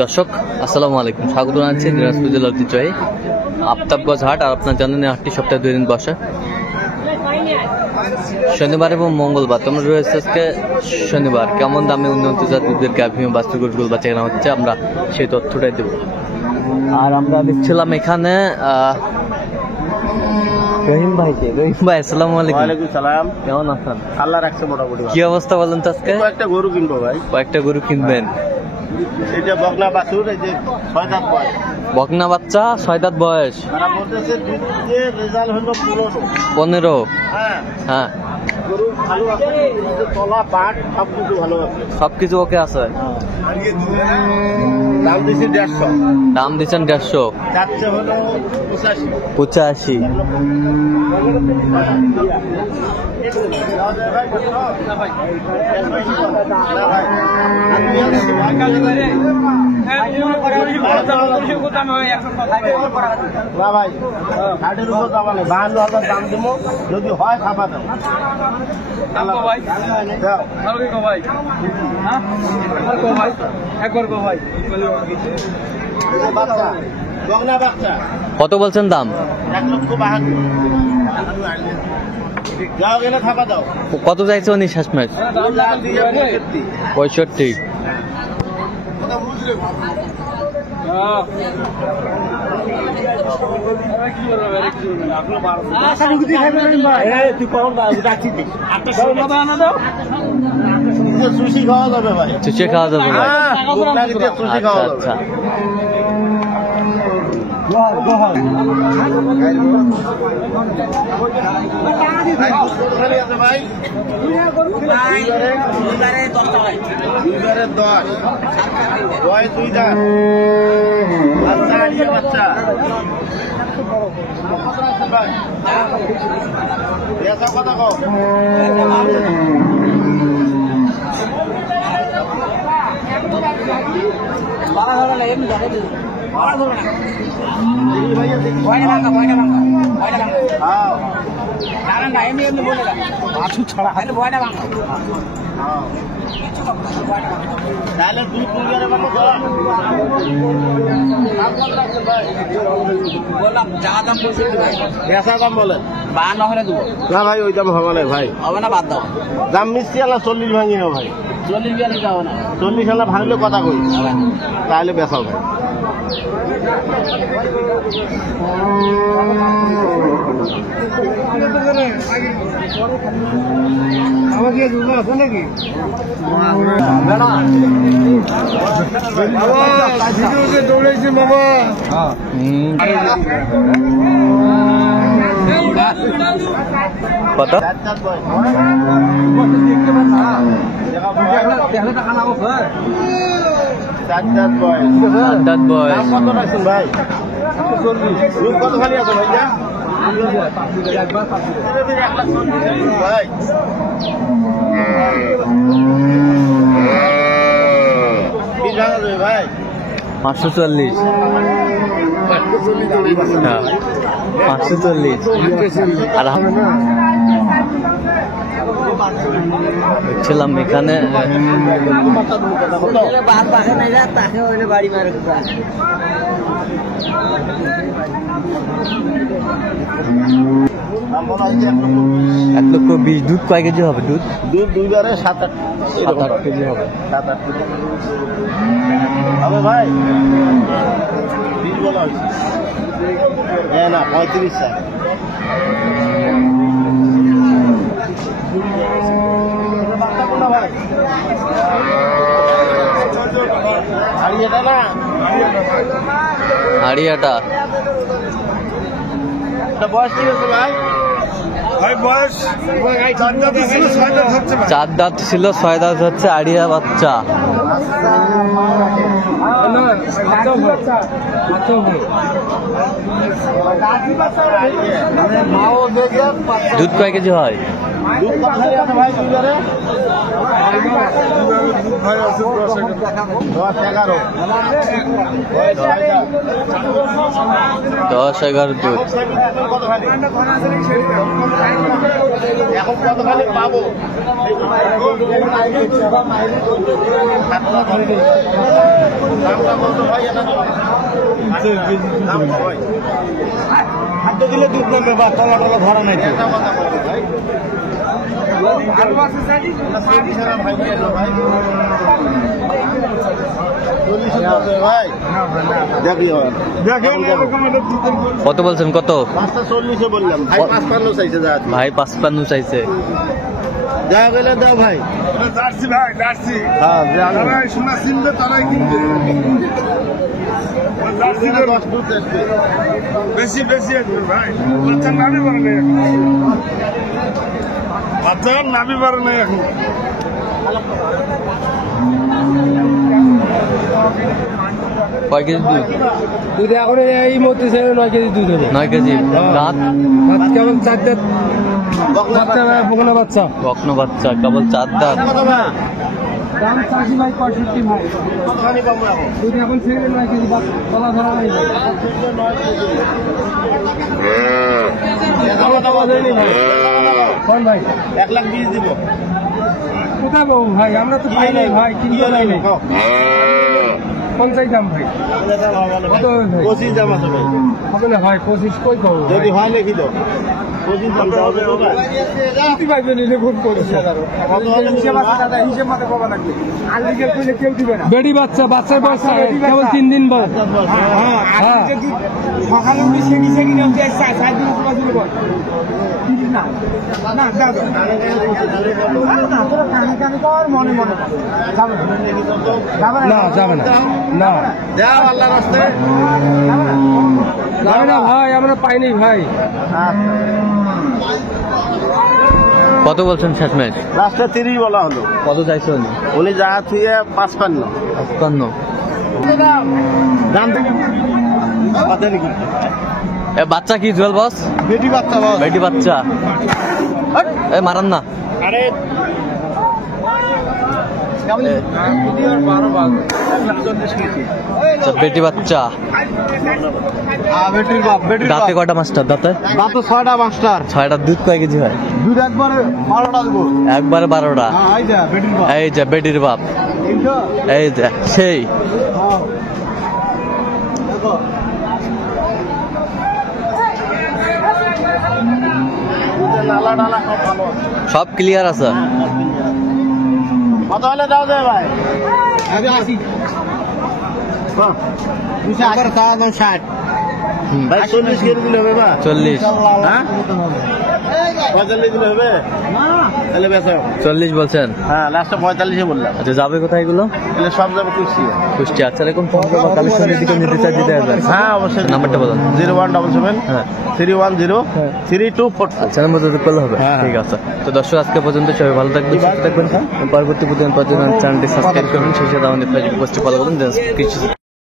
দর্শক আসসালামু আলাইকুম, স্বাগত জানাচ্ছি দিনাজপুর জেলার ঐতিহ্যবাহী আফতাবগঞ্জ হাট। আর আপনার জানেন হাটটি সপ্তাহে 2 দিন বসে, শনিবার এবং মঙ্গলবার। তোমরা রয়েছে আজকে শনিবার। কেমন দামে উন্নত জাতের গাভী বাস্তু গরুগুলো বাচ্চা কেনা হচ্ছে, আমরা সেই তথ্যটাই দেব। আর আমরা দেখছিলাম এখানে রহিম ভাইকে। রহিম ভাই আসসালামু আলাইকুম। ওয়ালাইকুম সালাম। কেমন আছেন? আল্লাহ রাখছে মোটামুটি। কি অবস্থা বলেন তো আজকে? একটা গরু কিনবো ভাই। কয়েকটা গরু কিনবেন? এই যে বকনা বাছুর, এই যে 6 দাঁত বয়স। বকনা বাচ্চা 6 দাঁত বয়স। তারা বলতেছে দুধের রেজাল্ট হলো 15। হ্যাঁ হ্যাঁ, গরু ভালো আছে, তলা পাট সবকিছু ভালো আছে। সবকিছু ওকে আছে। দাম দিচ্ছি 150। দাম দিচ্ছেন 150। যাচ্ছে হলো 85। 85। না ভাই, 60-এর উপর দাম নেই। 52,000 দাম দেবো, যদি হয় খাবার দাও। বাচ্চা বকনা বাচ্চা কত বলছেন দাম? 1,52,000। যাও গেলে খাবার দাও। কত চাইছে উনি শেষমেশ? 65। সুশি খাওয়া যাবে ভাই, চুষে খাওয়া যাবে ভাই? সুশি খাওয়া যাবে। আচ্ছা। ভাই 10 বয়স 2 দাঁত বাচ্চা, আড়িয়ে বাচ্চা। কথা কও। দাম বলেন 52 হলে দেবো না ভাই, ওই দাম হবে না ভাই, হবে না, বাদ দাও। দাম মিশছি আল্লাহ 40 ভাঙি না ভাই, 40 হবে না। 40 আল্লাহ ভাঙলে কথা কই, তাহলে বেসাও ভাই। আমাকে আছে নাকি দৌড়াইছে বাবা? কত? 4 দাঁত বয়স। কত রাখছেন ভাই? কত খালি আছে ভাইয়া? ভাই ভাই 540। হ্যাঁ 540। আর দেখছিলাম এখানে বাড়ি মারে 1,20,000। দুধ কয় কেজি হবে? দুধ 2 বারে 7-8 কেজি হবে। 7-8 কেজি হবে ভাই। 20 বলা হয়েছে না, 35 চাই। আড়িয়াটা বয়স ঠিক আছে ভাই? বয়স 4 দাঁত ছিল, 6 দাঁত হচ্ছে। আড়িয়া বাচ্চা। দুধ কয় কেজি হয়? দুধ কত খালি আছে ভাই? 2 বারে 10-11 দুধ। এখন কতখানি পাবো? 10-11 খাদ্য দিলে দুধ নামবে বা তলা টলা ধরা নাই কত বলছেন? কত? 540 বললাম ভাই, 55 চাইছে। ভাই 55 চাইছে। যা গেলে দাও ভাই। জার্সি ভাই, জার্সি। হ্যাঁ, যারাই সোনা চিনবে তারাই কিনবে। জার্সি 10 দুধ আসবে। বেশি বেশি আসবে ভাই। বাচ্চার নাভি পারে নাই এখন। বাচ্চার নাভি পারে নাই এখন। কয় কেজি দুধ? দুধ এখন এই মুহূর্তে 9 কেজি দুধ হবে। 9 কেজি। দাঁত? দাঁত কেবল 4 দাঁত। বাচ্চা ভাই, বকনা বাচ্চা। বকনা বাচ্চা, কেবল 4 দাঁত। দাম চাষি ভাই 65 ভাই। কতখানি পাবো এখন? দুধ এখন ছেড়ে 9 কেজি তলা ধরা নাই। কোন ভাই? 1,20,000 দিব। কোথায় পাবো ভাই? আমরা তো পাই নাই ভাই, কিনতে পাই নাই। 50 দাম ভাই। কত হবে ভাই? 25 দাম আছে ভাই। হবে না ভাই, 25 কই পাবো? যদি হয় লিখি দাও। 25 দাম দেওয়া যাবে ভাই। কি ভাই নিলে ফোন করেছে? হিসেব আছে দাদা, হিসেব মতো পাবা লাগবে। আর লিখে কইলে কেউ দিবে না। বেডি বাচ্চা, বাচ্চার বয়স কেবল 3 দিন বয়স। হ্যাঁ, যদি সকালে উঠে সেটি সেটি নাম দিয়ে 4 দিন উপরে দিলে বল। না না দাদা, না তোরা কানে কানে কর, মনে মনে কর। যাবে না, যাবে না, না যাও আল্লাহর রাস্তায়। যাবে না ভাই, আমরা পাইনি ভাই। কত বলছেন শেষমেশ? রাস্তা 30 বলা হলো। কত চাইছেন? উনি যা থুয়ে 55। 55। দাম থেকে কথা নাকি? এ বাচ্চা কি জুয়েল বস? বেটি বাচ্চা বস। বেটি বাচ্চা। এ মারান না। আরে আচ্ছা, বেটি বাচ্চা। বেটির বাপ, বেটির বাপ। দাঁতে কয়টা মাস্টার? দাঁতে দাঁত 6টা মাস্টার। 6টা। দুধ কয় কেজি হয়? দুধ একবারে 12টা দেবো। একবারে 12টা। হ্যাঁ, এই যা বেটির বাপ। এই যে বেটির বাপ, এইটা? এই যে সেই। হ্যাঁ। দেখো। দুধের নালা ডালা সব ভালো আছে। সব ক্লিয়ার আছে। কত হলে দাও যায় ভাই? আমি 80। হ্যাঁ, 280 হুম, ভাই 40 কেজি দিলে হবে বা? 40। হ্যাঁ, 45 দিলে হবে? তাহলে বেচো। 40 বলছেন? হ্যাঁ, লাস্টে 45 বললাম। আচ্ছা, যাবে কোথায় এগুলো? তাহলে সব যাবে কুষ্টিয়া। কুষ্টিয়া। আচ্ছা, এরকম ফোন করবো, কালেকশন দিকে নিতে চাই, দিতে হবে। হ্যাঁ, অবশ্যই। নাম্বারটা বলুন। 0177 হ্যাঁ। 310 3244। আচ্ছা, নাম্বার করলে হবে। হ্যাঁ। ঠিক আছে। তো দর্শক, আজকে পর্যন্ত সবাই ভালো থাকবেন, সুস্থ থাকবেন। পরবর্তী প্রতিদিন চ্যানেলটি সাবস্ক্রাইব করবেন, সেই সাথে আমাদের ফেসবুক পোস্টে ফলো করবেন।